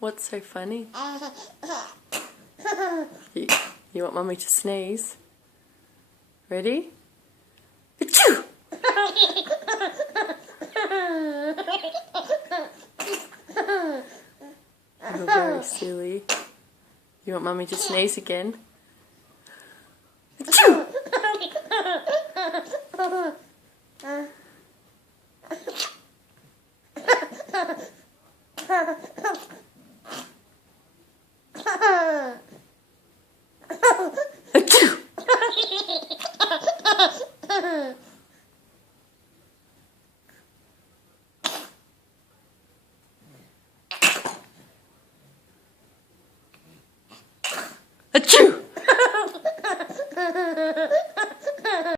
What's so funny? You want Mummy to sneeze? Ready? Achoo! You're very silly. You want Mummy to sneeze again?